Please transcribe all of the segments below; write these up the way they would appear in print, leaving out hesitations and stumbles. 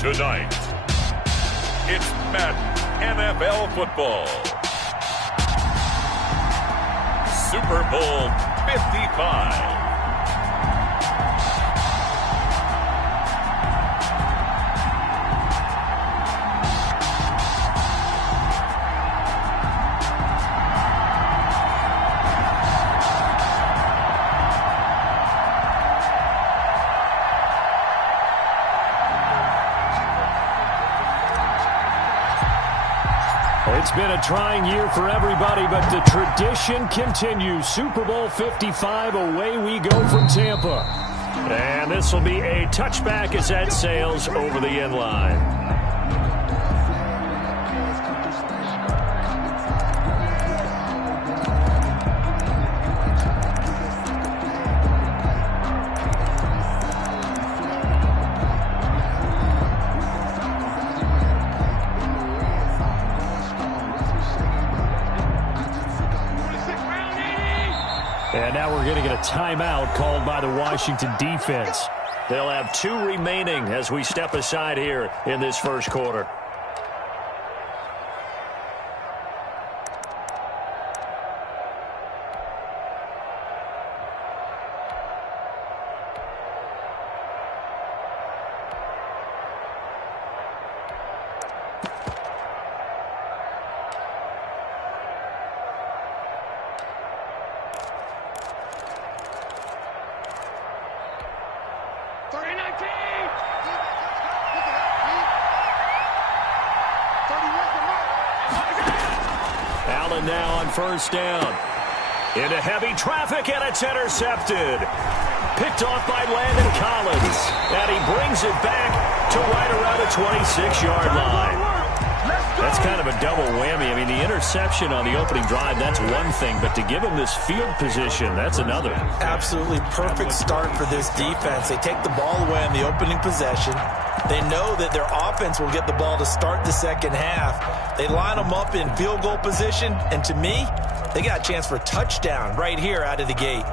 Tonight, it's Madden NFL football. Super Bowl 55. It's been a trying year for everybody, but the tradition continues. Super Bowl 55, away we go from Tampa. And this will be a touchback as that sails over the end line. And now we're going to get a timeout called by the Washington defense. They'll have 2 remaining as we step aside here in this first quarter. Allen now on first down. Into heavy traffic, and it's intercepted. Picked off by Landon Collins. And he brings it back to right around the 26-yard line. That's kind of a double whammy. I mean, the interception on the opening drive, that's one thing. But to give him this field position, that's another. Absolutely perfect start for this defense. They take the ball away on the opening possession. They know that their offense will get the ball to start the second half. They line them up in field goal position, and to me, they got a chance for a touchdown right here out of the gate.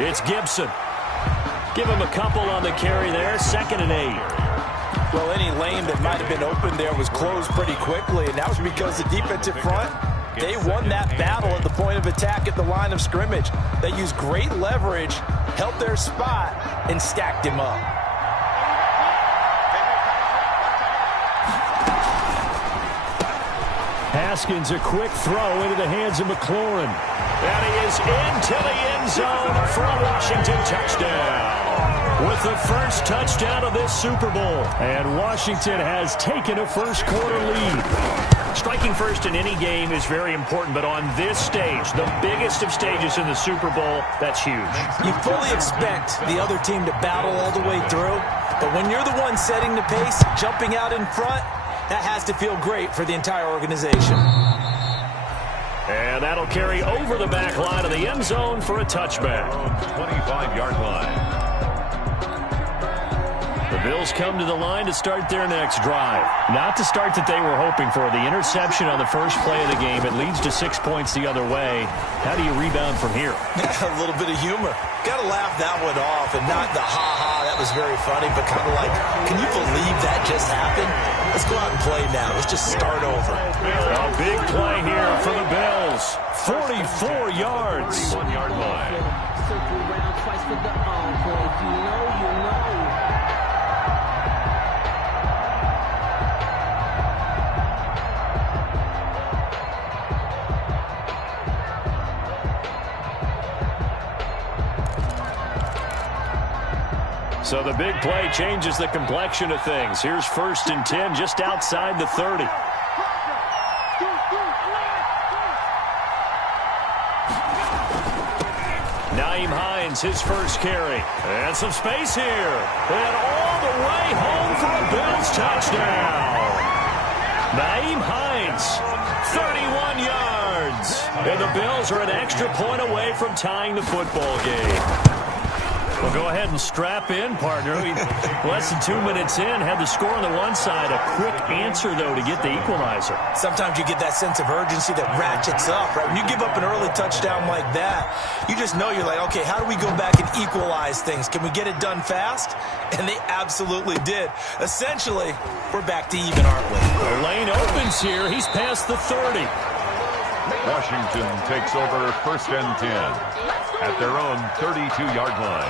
It's Gibson. Give him a couple on the carry there. 2nd and 8. Well, any lane that might have been open there was closed pretty quickly, and that was because the defensive front, they won that battle at the point of attack at the line of scrimmage. They used great leverage, held their spot, and stacked him up. Haskins, a quick throw into the hands of McLaurin. And he is into the end zone for a Washington touchdown. With the first touchdown of this Super Bowl. And Washington has taken a first-quarter lead. Striking first in any game is very important, but on this stage, the biggest of stages in the Super Bowl, that's huge. You fully expect the other team to battle all the way through, but when you're the one setting the pace, jumping out in front, that has to feel great for the entire organization. And that'll carry over the back line of the end zone for a touchback. 25-yard line. The Bills come to the line to start their next drive. Not the start that they were hoping for. The interception on the first play of the game. It leads to 6 points the other way. How do you rebound from here? A little bit of humor. Got to laugh that one off, and not the ha-ha, that was very funny, but kind of like, can you believe that just happened? Let's go out and play now. Let's just start over. A big play here for the Bills. 44 yards. 1-yard line. Circle around twice for the encore. If you know, you know. So the big play changes the complexion of things. Here's 1st and 10 just outside the 30. Hines, his first carry. And some space here. And all the way home for a Bills touchdown. Nyheim Hines, 31 yards. And the Bills are an extra point away from tying the football game. Well, go ahead and strap in, partner. Less than 2 minutes in, had the score on the one side. A quick answer, though, to get the equalizer. Sometimes you get that sense of urgency that ratchets up, right? When you give up an early touchdown like that, you just know you're like, okay, how do we go back and equalize things? Can we get it done fast? And they absolutely did. Essentially, we're back to even, aren't we? The lane opens here. He's past the 30. Washington takes over 1st and 10 at their own 32-yard line.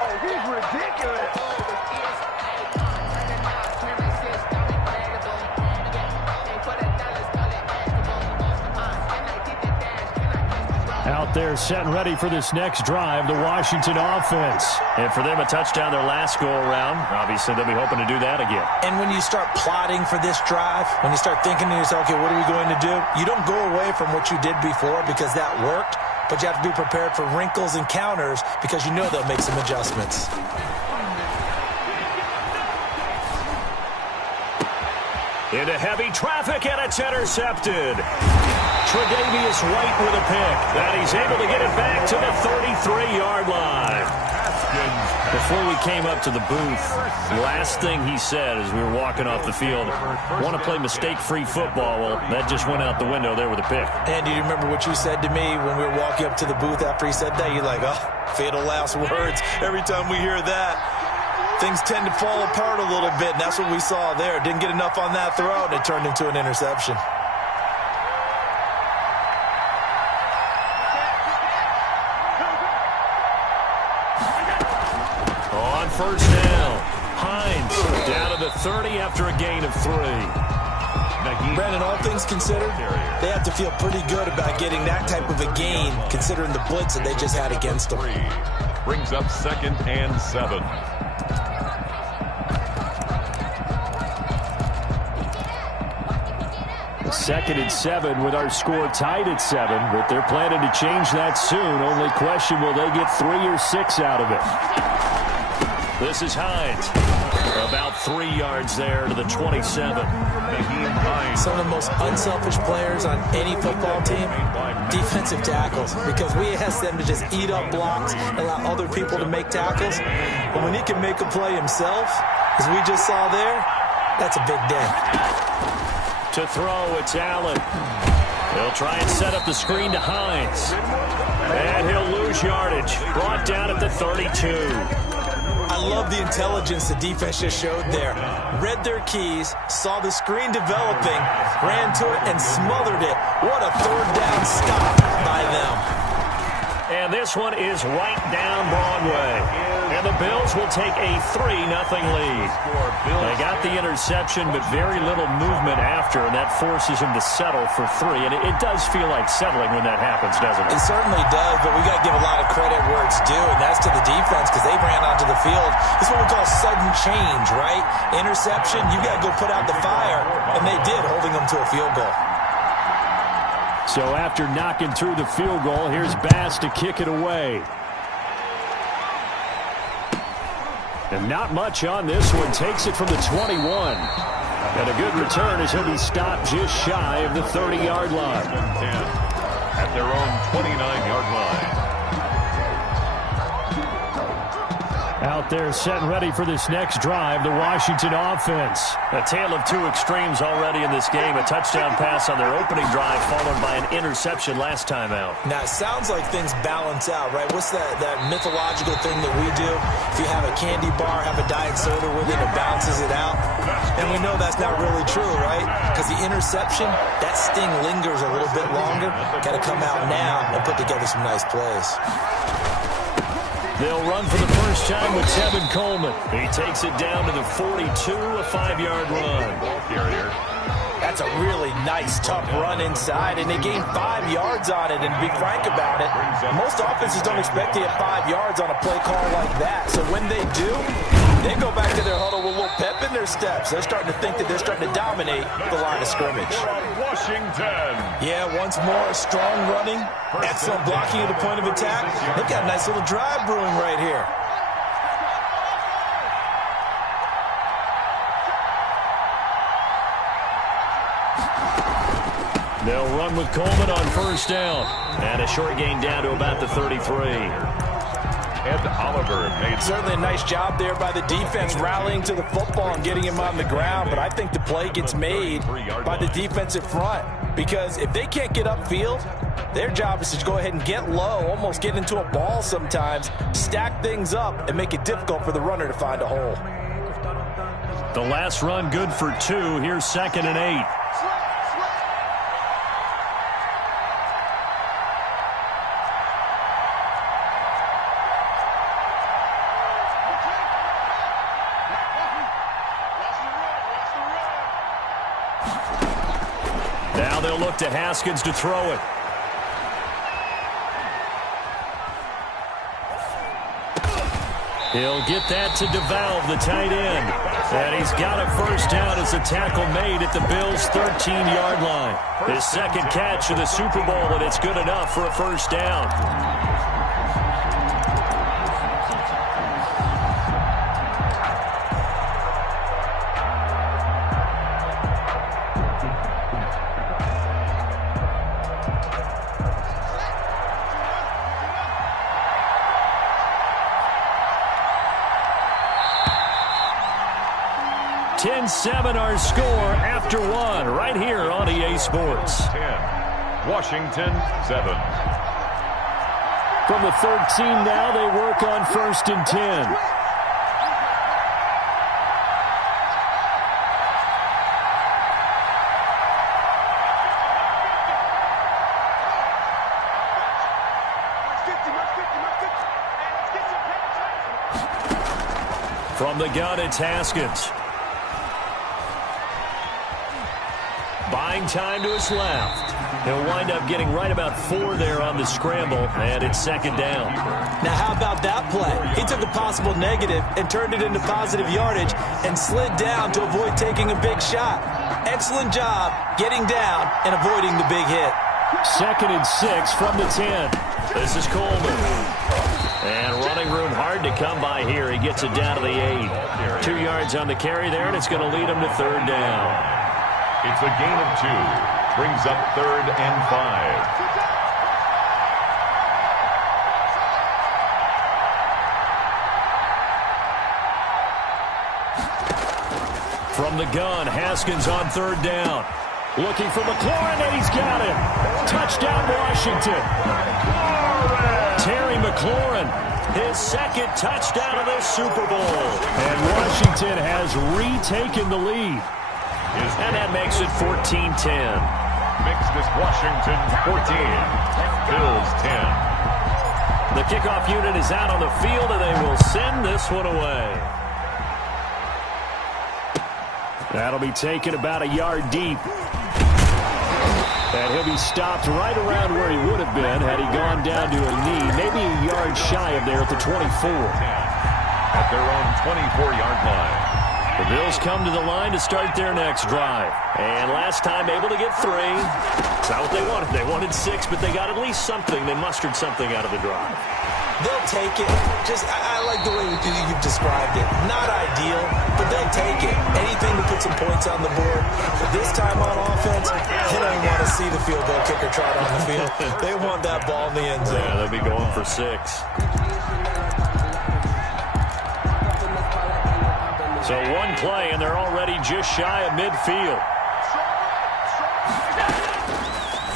Oh, he's ridiculous. Out there set and ready for this next drive, the Washington offense. And for them, a touchdown their last go-around. Obviously, they'll be hoping to do that again. And when you start plotting for this drive, when you start thinking to yourself, okay, what are we going to do? You don't go away from what you did before because that worked, but you have to be prepared for wrinkles and counters because you know they'll make some adjustments. Into heavy traffic, and it's intercepted. Tre'Davious White with a pick. And he's able to get it back to the 33-yard line. Before we came up to the booth, last thing he said as we were walking off the field, want to play mistake-free football. Well, that just went out the window there with a pick. And do you remember what you said to me when we were walking up to the booth after he said that? You're like, oh, fatal last words. Every time we hear that, things tend to fall apart a little bit, and that's what we saw there. Didn't get enough on that throw, and it turned into an interception. On first down, Hines down to the 30 after a gain of 3. Brandon, all things considered, they have to feel pretty good about getting that type of a gain, considering the blitz that they just had against them. Brings up 2nd and 7. Second and 7 with our score tied at 7, but they're planning to change that soon. Only question, will they get 3 or 6 out of it? This is Hines. About 3 yards there to the 27. Some of the most unselfish players on any football team, defensive tackles, because we ask them to just eat up blocks, allow other people to make tackles. But when he can make a play himself, as we just saw there, that's a big day. To throw, it's Allen. He'll try and set up the screen to Hines. And he'll lose yardage. Brought down at the 32. I love the intelligence the defense just showed there. Read their keys, saw the screen developing, ran to it, and smothered it. What a third down stop by them. And this one is right down Broadway. And the Bills will take a 3-0 lead. They got the interception, but very little movement after, and that forces him to settle for 3. And it does feel like settling when that happens, doesn't it? It certainly does, but we got to give a lot of credit where it's due, and that's to the defense because they ran onto the field. This is what we call sudden change, right? Interception, you got to go put out the fire, and they did, holding them to a field goal. So after knocking through the field goal, here's Bass to kick it away. And not much on this one. Takes it from the 21. And a good return as he'll be stopped just shy of the 30-yard line. At their own 29-yard line. Out there set and ready for this next drive, the Washington offense. A tale of two extremes already in this game. A touchdown pass on their opening drive followed by an interception last time out. Now, it sounds like things balance out, right? What's that mythological thing that we do? If you have a candy bar, have a diet soda with it, it balances it out. And we know that's not really true, right? Because the interception, that sting lingers a little bit longer. Got to come out now and put together some nice plays. They'll run for the first time with Tevin Coleman. He takes it down to the 42, a 5-yard run. That's a really nice, tough run inside, and they gained 5 yards on it. And to be frank about it, most offenses don't expect to get 5 yards on a play call like that. So when they do, They go back to their huddle with a little pep in their steps. They're starting to think that they're starting to dominate the line of scrimmage. Washington. Yeah, once more, strong running, excellent blocking at the point of attack. They've got a nice little drive brewing right here. They'll run with Coleman on first down. And a short gain down to about the 33. Ed Oliver made Certainly a nice job there by the defense rallying to the football and getting him on the ground, but I think the play gets made by the defensive front because if they can't get upfield, their job is to go ahead and get low, almost get into a ball sometimes, stack things up, and make it difficult for the runner to find a hole. The last run good for 2. Here's 2nd and 8. Now they'll look to Haskins to throw it. He'll get that to DeValve, the tight end. And he's got a first down as a tackle made at the Bills' 13-yard line. His second catch of the Super Bowl, and it's good enough for a first down. Our score after 1 right here on EA Sports. 10. Washington 7. From the 13 now, they work on 1st and 10. From the gun, it's Haskins. Buying time to his left. He'll wind up getting right about 4 there on the scramble, and it's 2nd down. Now, how about that play? He took a possible negative and turned it into positive yardage and slid down to avoid taking a big shot. Excellent job getting down and avoiding the big hit. 2nd and 6 from the 10. This is Coleman. And running room hard to come by here. He gets it down to the 8. 2 yards on the carry there, and it's going to lead him to 3rd down. It's a gain of 2. Brings up 3rd and 5. From the gun, Haskins on 3rd down. Looking for McLaurin, and he's got him. Touchdown, Washington. Terry McLaurin, his 2nd touchdown of this Super Bowl. And Washington has retaken the lead. And that makes it 14-10. Makes this Washington 14. Bills 10. The kickoff unit is out on the field, and they will send this one away. That'll be taken about a yard deep. And he'll be stopped right around where he would have been had he gone down to a knee, maybe a yard shy of there at the 24. At their own 24-yard line. The Bills come to the line to start their next drive. And last time able to get 3. It's not what they wanted. They wanted 6, but they got at least something. They mustered something out of the drive. They'll take it. I like the way you've described it. Not ideal, but they'll take it. Anything to put some points on the board. But this time on offense, they don't want to see the field goal kicker trot on the field. They want that ball in the end zone. Yeah, they'll be going for 6. So 1 play, and they're already just shy of midfield.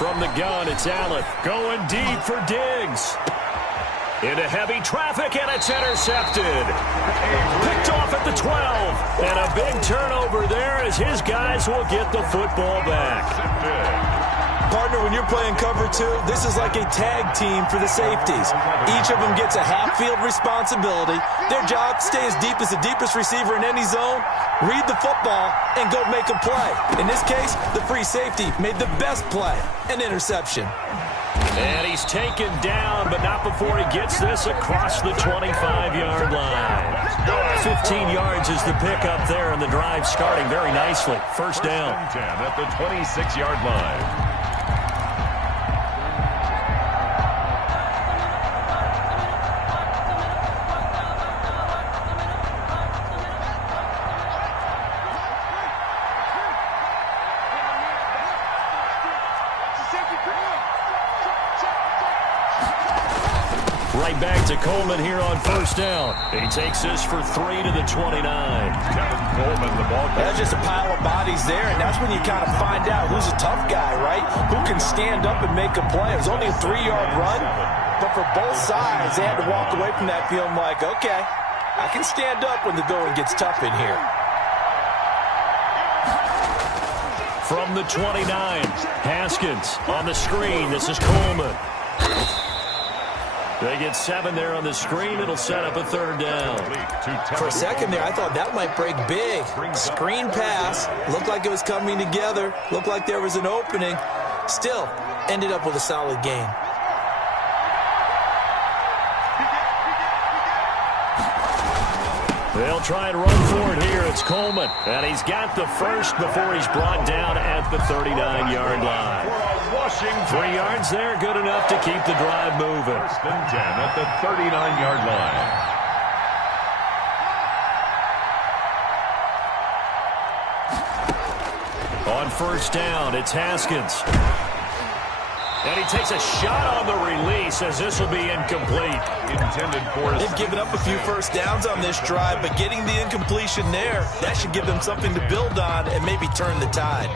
From the gun, it's Allen going deep for Diggs. Into heavy traffic, and it's intercepted. Picked off at the 12. And a big turnover there as his guys will get the football back. Partner, when you're playing cover 2, this is like a tag team for the safeties. Each of them gets a half-field responsibility. Their job, stay as deep as the deepest receiver in any zone, read the football, and go make a play. In this case, the free safety made the best play, an interception. And he's taken down, but not before he gets this across the 25-yard line. 15 yards is the pickup there, and the drive starting very nicely. First down. 10 at the 26-yard line. Right back to Coleman here on first down. He takes this for 3 to the 29. Kevin Coleman, the ball. That's just a pile of bodies there, and that's when you kind of find out who's a tough guy, right? Who can stand up and make a play. It was only a 3-yard run, but for both sides, they had to walk away from that feeling like, okay, I can stand up when the going gets tough in here. From the 29, Haskins on the screen. This is Coleman. They get 7 there on the screen. It'll set up a third down. For a second there, I thought that might break big. Screen pass. Looked like it was coming together. Looked like there was an opening. Still, ended up with a solid gain. They'll try and run for it here. It's Coleman. And he's got the first before he's brought down at the 39-yard line. 3 yards there, good enough to keep the drive moving. First and 10 at the 39-yard line. On first down, it's Haskins. And he takes a shot on the release as this will be incomplete. Intended for. They've given up a few first downs on this drive, but getting the incompletion there, that should give them something to build on and maybe turn the tide.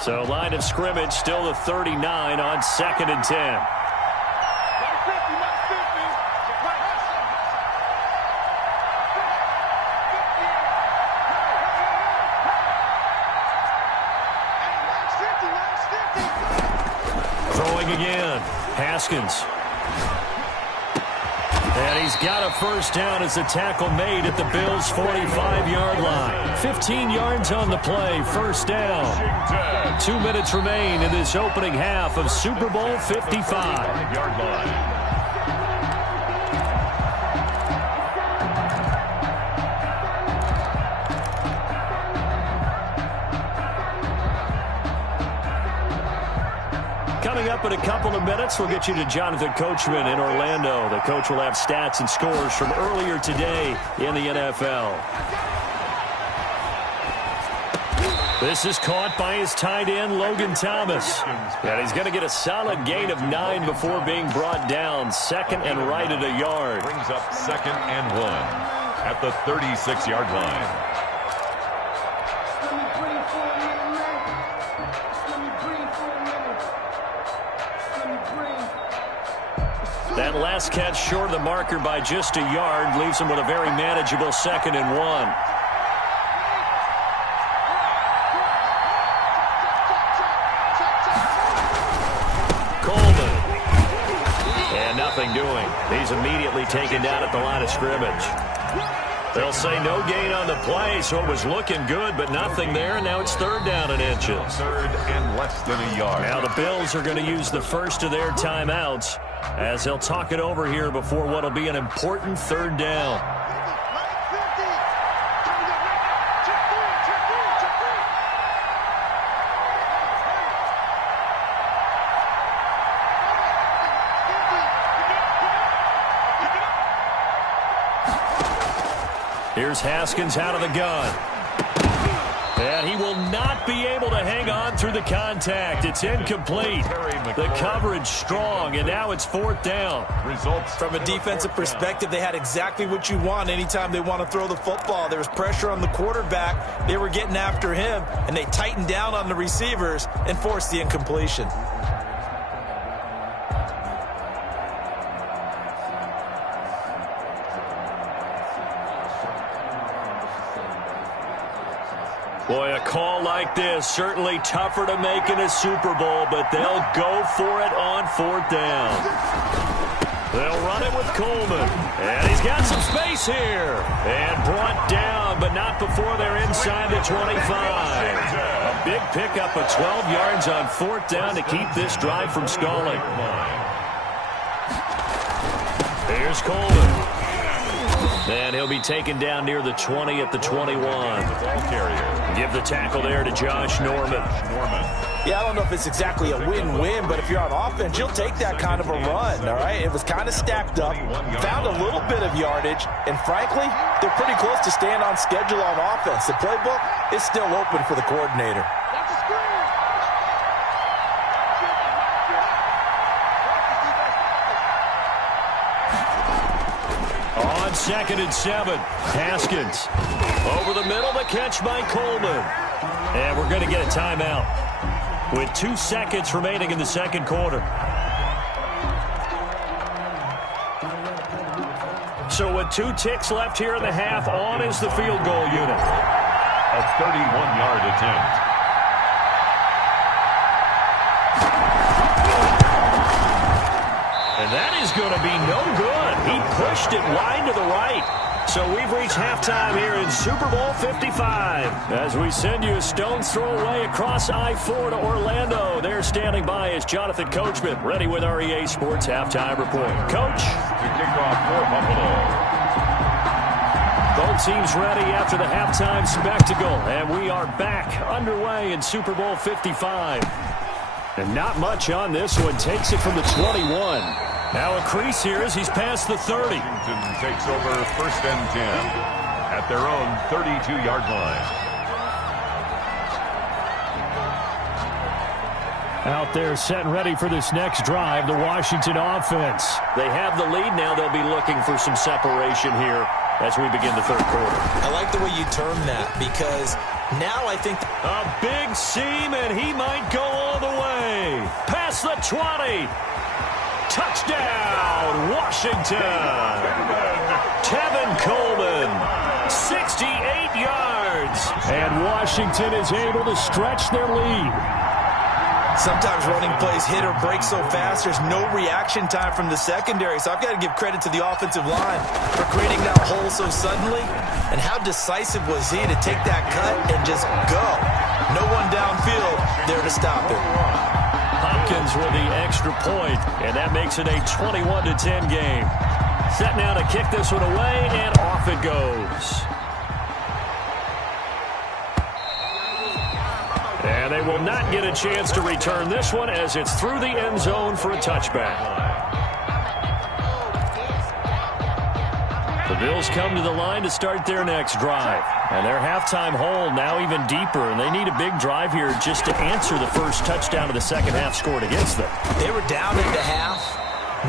So line of scrimmage still the 39 on 2nd and 10. Throwing again, Haskins. And he's got a first down as the tackle made at the Bills' 45-yard line. 15 yards on the play, first down. 2 minutes remain in this opening half of Super Bowl 55. Yard line. Coming up in a couple of minutes, we'll get you to Jonathan Coachman in Orlando. The coach will have stats and scores from earlier today in the NFL. This is caught by his tight end, Logan Thomas. And he's going to get a solid gain of 9 before being brought down. 2nd and right at a yard. Brings up 2nd and 1 at the 36-yard line. That last catch short of the marker by just a yard leaves him with a very manageable 2nd and 1. Coleman. And nothing doing. He's immediately taken down at the line of scrimmage. They'll say no gain on the play, so it was looking good, but nothing there. Now it's 3rd down and inches. 3rd and less than a yard. Now the Bills are going to use the first of their timeouts as they'll talk it over here before what will be an important 3rd down. Here's Haskins out of the gun. And he will not be able to hang on through the contact. It's incomplete. The coverage strong, and now it's 4th down. Results from a defensive perspective, they had exactly what you want anytime they want to throw the football. There was pressure on the quarterback. They were getting after him, and they tightened down on the receivers and forced the incompletion. Boy, a call like this, certainly tougher to make in a Super Bowl, but they'll go for it on 4th down. They'll run it with Coleman. And he's got some space here. And brought down, but not before they're inside the 25. A big pickup of 12 yards on 4th down to keep this drive from stalling. Here's Coleman. And he'll be taken down near the 20 at the 21. Give the tackle there to Josh Norman. Yeah, I don't know if it's exactly a win-win, but if you're on offense, you'll take that kind of a run, all right? It was kind of stacked up, found a little bit of yardage, and frankly, they're pretty close to staying on schedule on offense. The playbook is still open for the coordinator. On 2nd and 7, Haskins. Over the middle, the catch by Coleman. And we're going to get a timeout with 2 seconds remaining in the second quarter. So with 2 ticks left here in the half, on is the field goal unit. A 31-yard attempt. And that is going to be no good. He pushed it wide to the right. So we've reached halftime here in Super Bowl 55. As we send you a stone's throw away across I-4 to Orlando. There standing by is Jonathan Coachman, ready with our EA Sports Halftime Report. Coach. To kick off for Buffalo. Both teams ready after the halftime spectacle. And we are back underway in Super Bowl 55. And not much on this one. Takes it from the 21. Now a crease here as he's past the 30. Washington takes over 1st and 10 at their own 32-yard line. Out there set and ready for this next drive, the Washington offense. They have the lead now. They'll be looking for some separation here as we begin the 3rd quarter. I like the way you term that because now I think a big seam, and he might go all the way. Past the 20. Touchdown, Washington. Tevin Coleman, 68 yards. And Washington is able to stretch their lead. sometimes running plays hit or break so fast, there's no reaction time from the secondary. So I've got to give credit to the offensive line for creating that hole so suddenly. And how decisive was he to take that cut and just go? No one downfield there to stop him. Hopkins with the extra point, and that makes it a 21-10 game. Set now to kick this one away, and off it goes. And they will not get a chance to return this one as it's through the end zone for a touchback. The Bills come to the line to start their next drive. And their halftime hole now even deeper, and they need a big drive here just to answer the first touchdown of the second half scored against them. They were down at the half.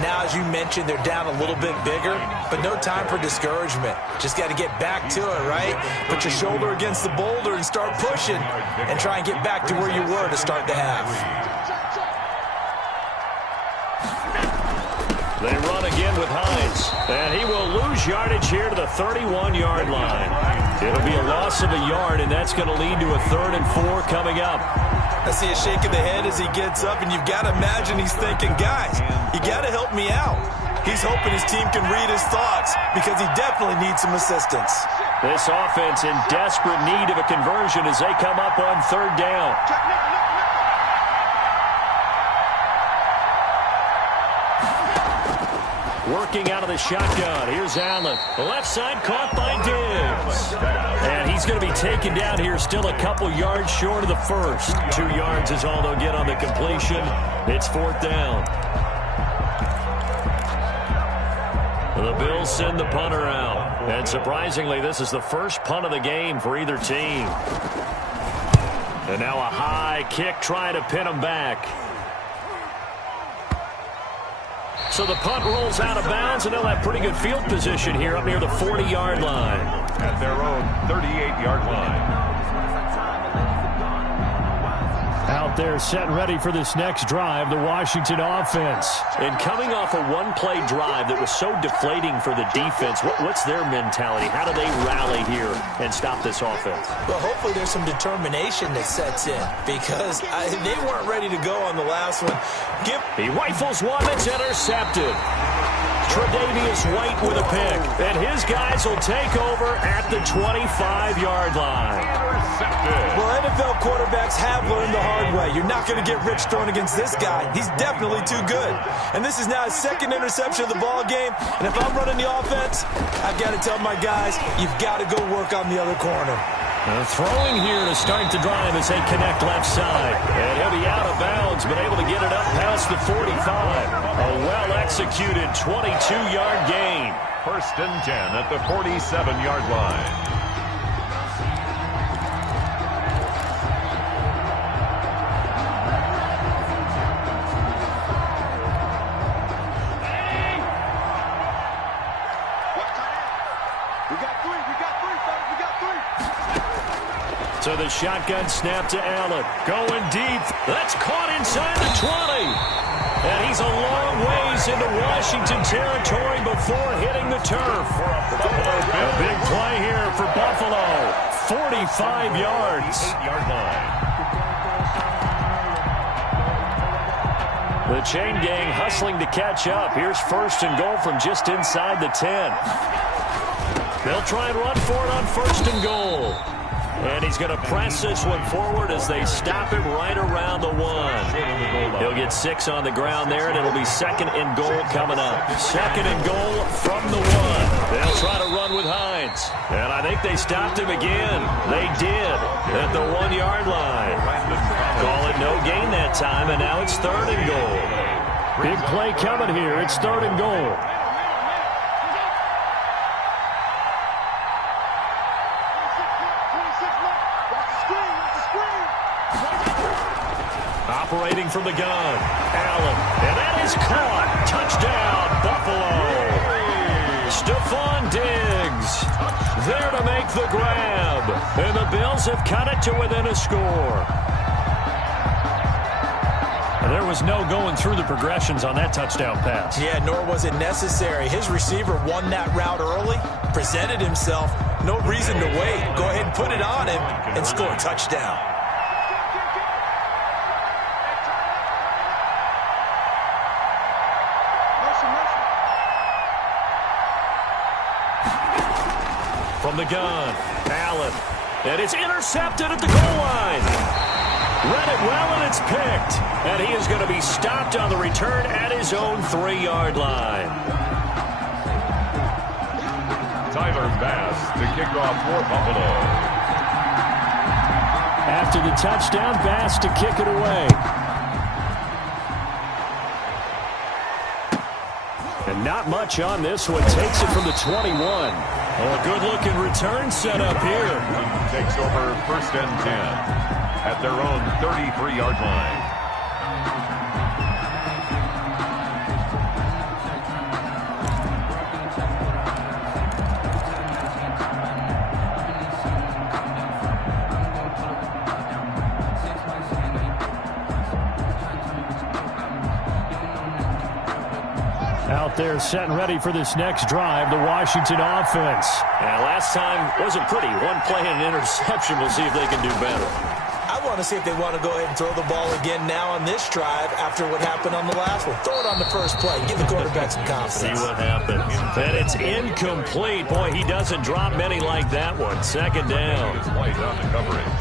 Now, as you mentioned, they're down a little bit bigger, but no time for discouragement. Just got to get back to it, right? Put your shoulder against the boulder and start pushing and try and get back to where you were to start the half. They run again with Hines, and he will lose yardage here to the 31-yard line. It'll be a loss of a yard, and that's going to lead to a 3rd and 4 coming up. I see a shake of the head as he gets up, and you've got to imagine he's thinking, guys, you got to help me out. He's hoping his team can read his thoughts because he definitely needs some assistance. This offense in desperate need of a conversion as they come up on 3rd down. Working out of the shotgun. Here's Allen. The left side caught by Diggs. And he's going to be taken down here still a couple yards short of the first. 2 yards is all they'll get on the completion. It's 4th down. The Bills send the punter out. And surprisingly, this is the first punt of the game for either team. And now a high kick trying to pin them back. So the punt rolls out of bounds, and they'll have pretty good field position here up near the 40-yard line. At their own 38-yard line. Out there set and ready for this next drive, the Washington offense. And coming off a one-play drive that was so deflating for the defense, what's their mentality? How do they rally here and stop this offense? Well, hopefully there's some determination that sets in because they weren't ready to go on the last one. He rifles one that's intercepted. Tre'Davious White with a pick. And his guys will take over at the 25-yard line. Well, NFL quarterbacks have learned the hard way. You're not going to get rich throwing against this guy. He's definitely too good. And this is now his second interception of the ball game. And if I'm running the offense, I've got to tell my guys, you've got to go work on the other corner. Throwing here to start the drive as they connect left side. And he'll be out of bounds, but able to get it up past the 45. A well-executed 22-yard gain. First and 10 at the 47-yard line. So the shotgun snap to Allen. Going deep. That's caught inside the 20. And he's a long ways into Washington territory before hitting the turf. A big play here for Buffalo. 45 yards. 8-yard line. The chain gang hustling to catch up. Here's first and goal from just inside the 10. They'll try and run for it on first and goal. And he's going to press this one forward as they stop him right around the 1. He'll get 6 on the ground there, and it'll be second and goal coming up. Second and goal from the 1. They'll try to run with Hines. And I think they stopped him again. They did at the 1-yard line. Call it no gain that time, and now it's third and goal. Big play coming here. It's third and goal. Operating from the gun, Allen, and that is caught. Touchdown, Buffalo. Stephon Diggs there to make the grab, and the Bills have cut it to within a score. There was no going through the progressions on that touchdown pass. Yeah, nor was it necessary. His receiver won that route early, presented himself. No reason to wait. Go ahead and put it on him and score a touchdown. From the gun, Allen. And it's intercepted at the goal line. Read it well, and it's picked. And he is going to be stopped on the return at his own 3-yard line. Tyler Bass to kick off for Buffalo. After the touchdown, Bass to kick it away. And not much on this one. Takes it from the 21. Oh, a good-looking return set up here. Takes over first and 10 at their own 33-yard line. Out there set and ready for this next drive, the Washington offense. And last time wasn't pretty. One play and an interception. We'll see if they can do better. I want to see if they want to go ahead and throw the ball again now on this drive after what happened on the last one. Throw it on the first play. Give the quarterback some confidence. See what happens. And it's incomplete. Boy, he doesn't drop many like that one. Second down.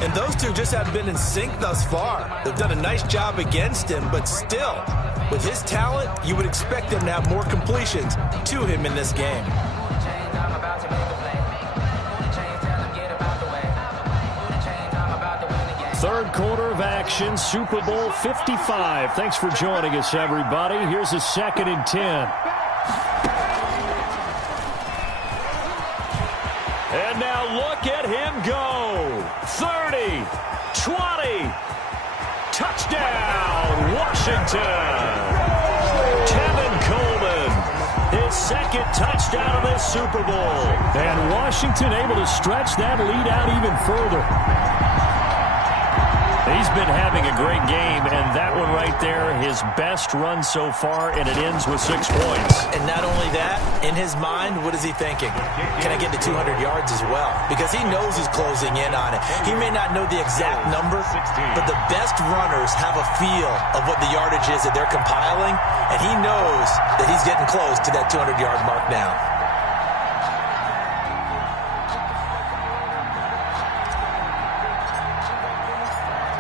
And those two just haven't been in sync thus far. They've done a nice job against him, but still, with his talent, you would expect them to have more completions to him in this game. Third quarter of action, Super Bowl 55. Thanks for joining us, everybody. Here's a second and 10. And now look at him go. 30, 20, touchdown, Washington. Tevin Coleman, his second touchdown of this Super Bowl. And Washington able to stretch that lead out even further. He's been having a great game, and that one right there, his best run so far, and it ends with 6 points. And not only that, in his mind, what is he thinking? Can I get to 200 yards as well? Because he knows he's closing in on it. He may not know the exact number, but the best runners have a feel of what the yardage is that they're compiling, and he knows that he's getting close to that 200-yard mark now.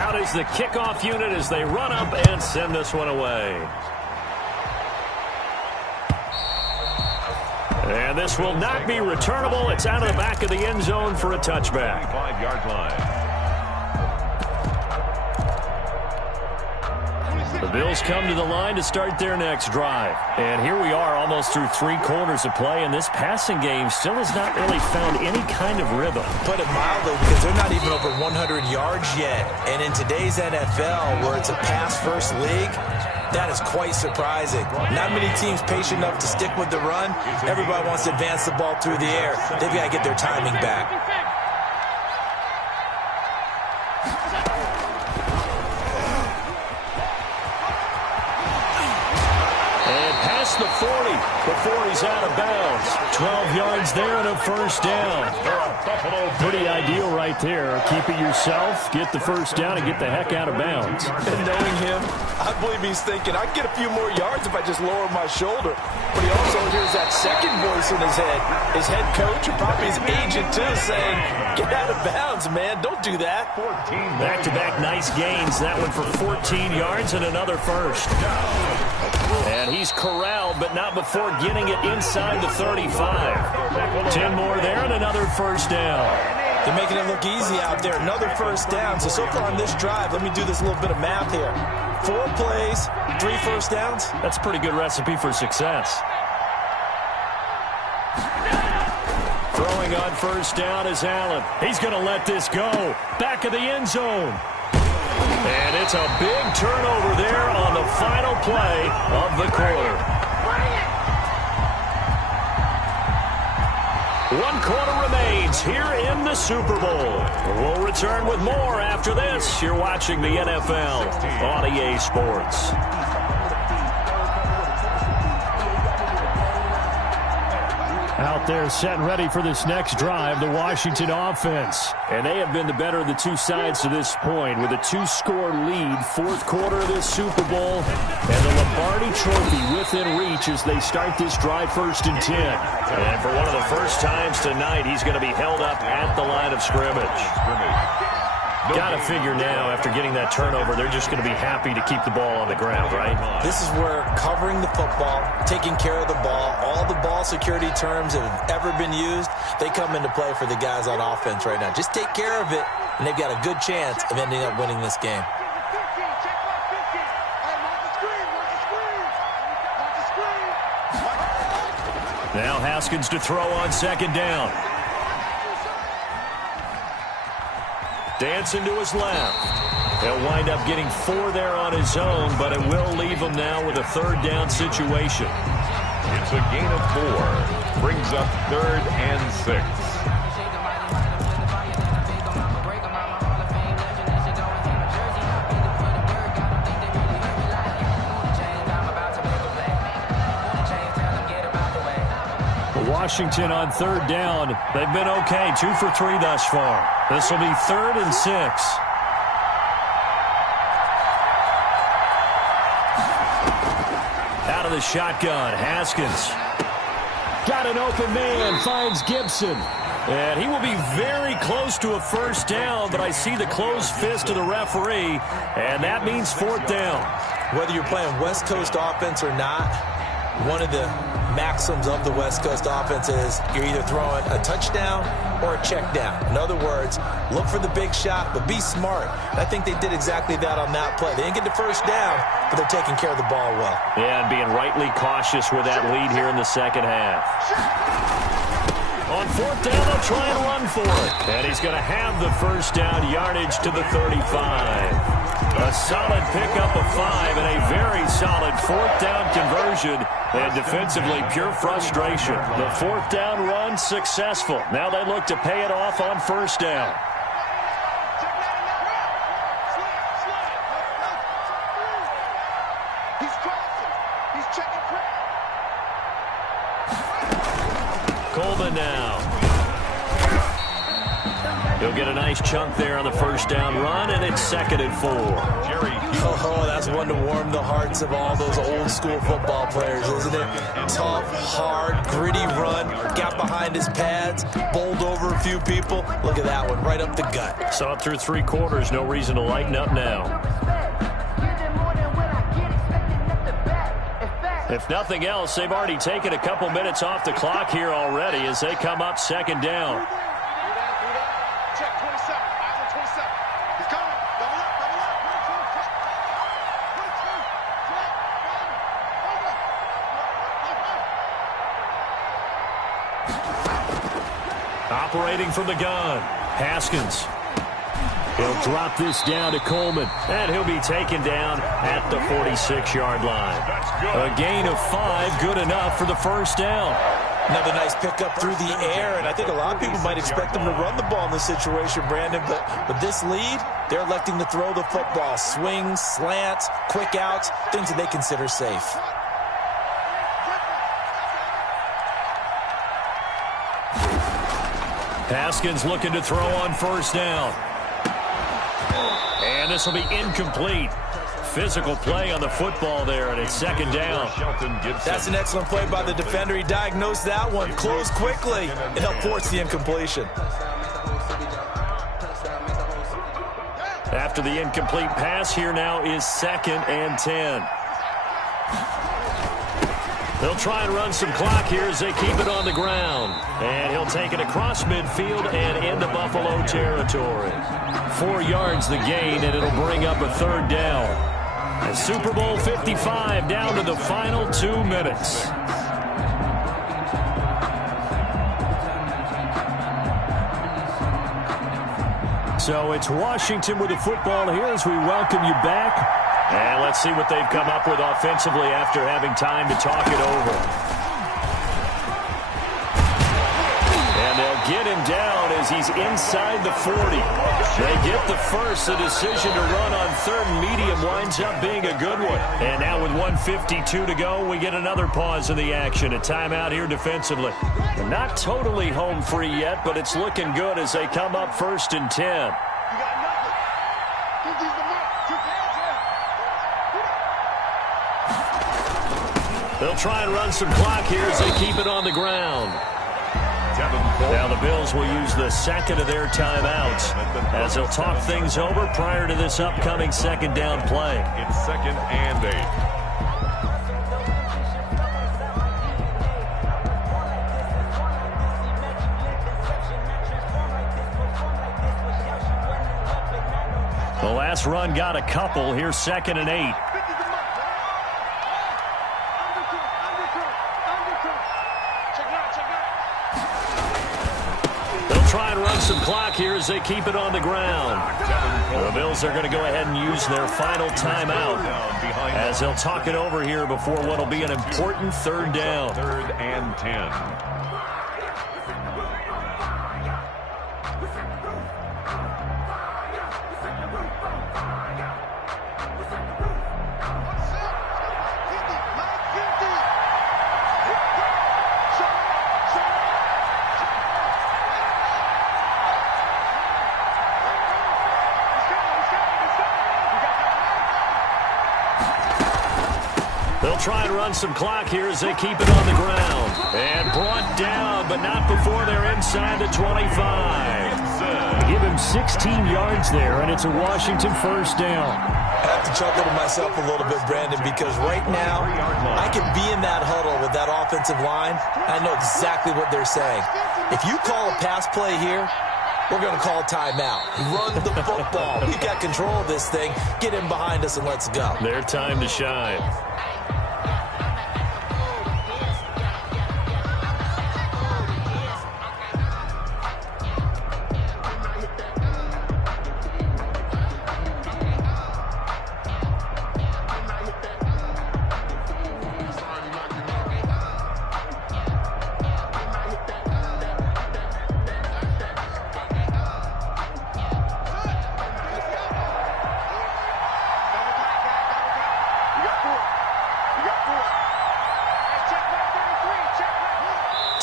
Out is the kickoff unit as they run up and send this one away. And this will not be returnable. It's out of the back of the end zone for a touchback. 5-yard line. The Bills come to the line to start their next drive. And here we are almost through 3 quarters of play, and this passing game still has not really found any kind of rhythm. Put it mildly, because they're not even over 100 yards yet. And in today's NFL, where it's a pass-first league, that is quite surprising. Not many teams patient enough to stick with the run. Everybody wants to advance the ball through the air. They've got to get their timing back. The 40 before he's out of bounds. 12 yards there and a first down. Pretty ideal right there. Keep it yourself, get the first down, and get the heck out of bounds. And knowing him, I believe he's thinking, I can get a few more yards if I just lower my shoulder. But he also hears that second voice in his head. His head coach and probably his agent, too, saying, get out of bounds, man. Don't do that. Back-to-back nice gains. That one for 14 yards and another first. And he's corralled, but not before getting it inside the 35. 10 more there and another first down. They're making it look easy out there. Another first down. So far on this drive, let me do this little bit of math here. 4 plays, 3 first downs. That's a pretty good recipe for success. Throwing on first down is Allen. He's going to let this go. Back of the end zone. And it's a big turnover there on the final play of the quarter. 1 quarter remains here in the Super Bowl. We'll return with more after this. You're watching the NFL on EA Sports. Out there set and ready for this next drive, the Washington offense. And they have been the better of the two sides to this point with a 2-score lead, 4th quarter of this Super Bowl, and the Lombardi Trophy within reach as they start this drive 1st and 10. And for one of the first times tonight, he's going to be held up at the line of scrimmage. Got to figure now, after getting that turnover, they're just going to be happy to keep the ball on the ground, right? This is where covering the football, taking care of the ball, all the ball security terms that have ever been used, they come into play for the guys on offense right now. Just take care of it, and they've got a good chance of ending up winning this game. Now Haskins to throw on 2nd down. Dancing to his left. He'll wind up getting 4 there on his own, but it will leave him now with a 3rd down situation. It's a gain of 4. Brings up 3rd and 6. Washington on 3rd down. They've been okay. 2 for 3 thus far. This will be 3rd and 6. Out of the shotgun, Haskins. Got an open man, finds Gibson. And he will be very close to a first down, but I see the closed fist of the referee, and that means 4th down. Whether you're playing West Coast offense or not, one of the maxims of the West Coast offense is you're either throwing a touchdown or a check down. In other words, look for the big shot, but be smart. And I think they did exactly that on that play. They didn't get the first down, but they're taking care of the ball well. Yeah, and being rightly cautious with that lead here in the 2nd half. On 4th down, they'll try and run for it. And he's going to have the first down yardage to the 35. A solid pickup of 5 and a very solid 4th down conversion. And defensively, pure frustration. The 4th down run successful. Now they look to pay it off on 1st down. He'll get a nice chunk there on the first down run, and it's 2nd and 4. Oh, that's one to warm the hearts of all those old-school football players, isn't it? Tough, hard, gritty run, got behind his pads, bowled over a few people. Look at that one, right up the gut. Saw it through 3 quarters, no reason to lighten up now. If nothing else, they've already taken a couple minutes off the clock here already as they come up 2nd down. Check 27. Eyes on 27. He's coming. Double up, double up. 22. Operating from the gun, Haskins. He'll drop this down to Coleman, and he'll be taken down at the 46-yard line. A gain of 5, good enough for the first down. Another nice pickup through the air, and I think a lot of people might expect them to run the ball in this situation, Brandon, but with this lead, they're electing to throw the football. Swings, slants, quick outs, things that they consider safe. Haskins looking to throw on first down. And this will be incomplete. Physical play on the football there, and it's 2nd down. That's an excellent play by the defender. He diagnosed that one, closed quickly, and helped force the incompletion. After the incomplete pass, here now is 2nd and 10. They'll try and run some clock here as they keep it on the ground. And he'll take it across midfield and into Buffalo territory. 4 yards the gain, and it'll bring up a 3rd down. And Super Bowl 55 down to the final 2 minutes. So it's Washington with the football here as we welcome you back. And let's see what they've come up with offensively after having time to talk it over. And they'll get him down as he's inside the 40. They get the first. The decision to run on 3rd and medium winds up being a good one. And now with 1:52 to go, we get another pause in the action. A timeout here defensively. They're not totally home free yet, but it's looking good as they come up 1st and 10. They'll try and run some clock here as they keep it on the ground. Now the Bills will use the 2nd of their timeouts as they'll talk things over prior to this upcoming 2nd down play. It's 2nd and 8. The last run got a couple. Here's 2nd and 8. Try and run some clock here as they keep it on the ground. The Bills are going to go ahead and use their final timeout as they'll talk it over here before what will be an important 3rd down. 3rd and 10. They'll try and run some clock here as they keep it on the ground. And brought down, but not before they're inside the 25. Give him 16 yards there, and it's a Washington first down. I have to chuckle to myself a little bit, Brandon, because right now I could be in that huddle with that offensive line. I know exactly what they're saying. If you call a pass play here, we're going to call a timeout. Run the football. We've got control of this thing. Get in behind us and let's go. Their time to shine. You got 4.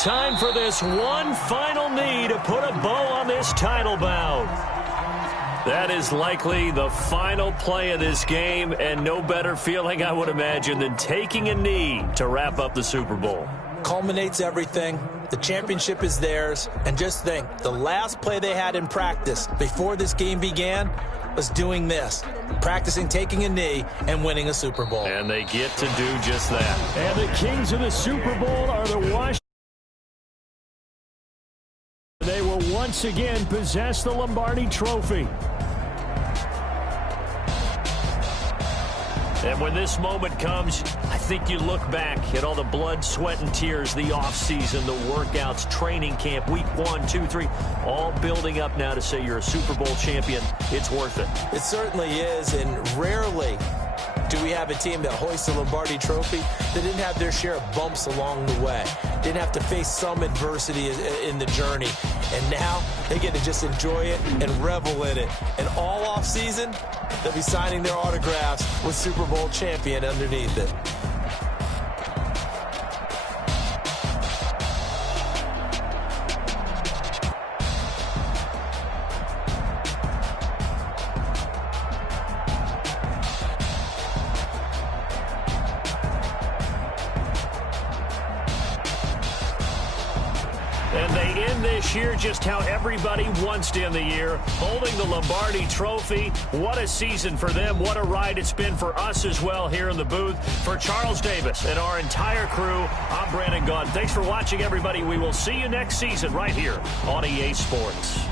Time for this one final knee to put a bow on this title bout. That is likely the final play of this game, and no better feeling, I would imagine, than taking a knee to wrap up the Super Bowl. Culminates everything. The championship is theirs. And just think, the last play they had in practice before this game began was doing this, practicing taking a knee and winning a Super Bowl. And they get to do just that. And the kings of the Super Bowl are the Washington. They will once again possess the Lombardi Trophy. And when this moment comes, I think you look back at all the blood, sweat, and tears, the offseason, the workouts, training camp, week 1, 2, 3, all building up now to say you're a Super Bowl champion. It's worth it. It certainly is, and rarely do we have a team that hoists the Lombardi Trophy that didn't have their share of bumps along the way, didn't have to face some adversity in the journey, and now they get to just enjoy it and revel in it. And all offseason, they'll be signing their autographs with Super Bowl champion underneath it. And they end this year just how everybody wants to end the year, holding the Lombardi Trophy. What a season for them. What a ride it's been for us as well here in the booth. For Charles Davis and our entire crew, I'm Brandon Gaudin. Thanks for watching, everybody. We will see you next season right here on EA Sports.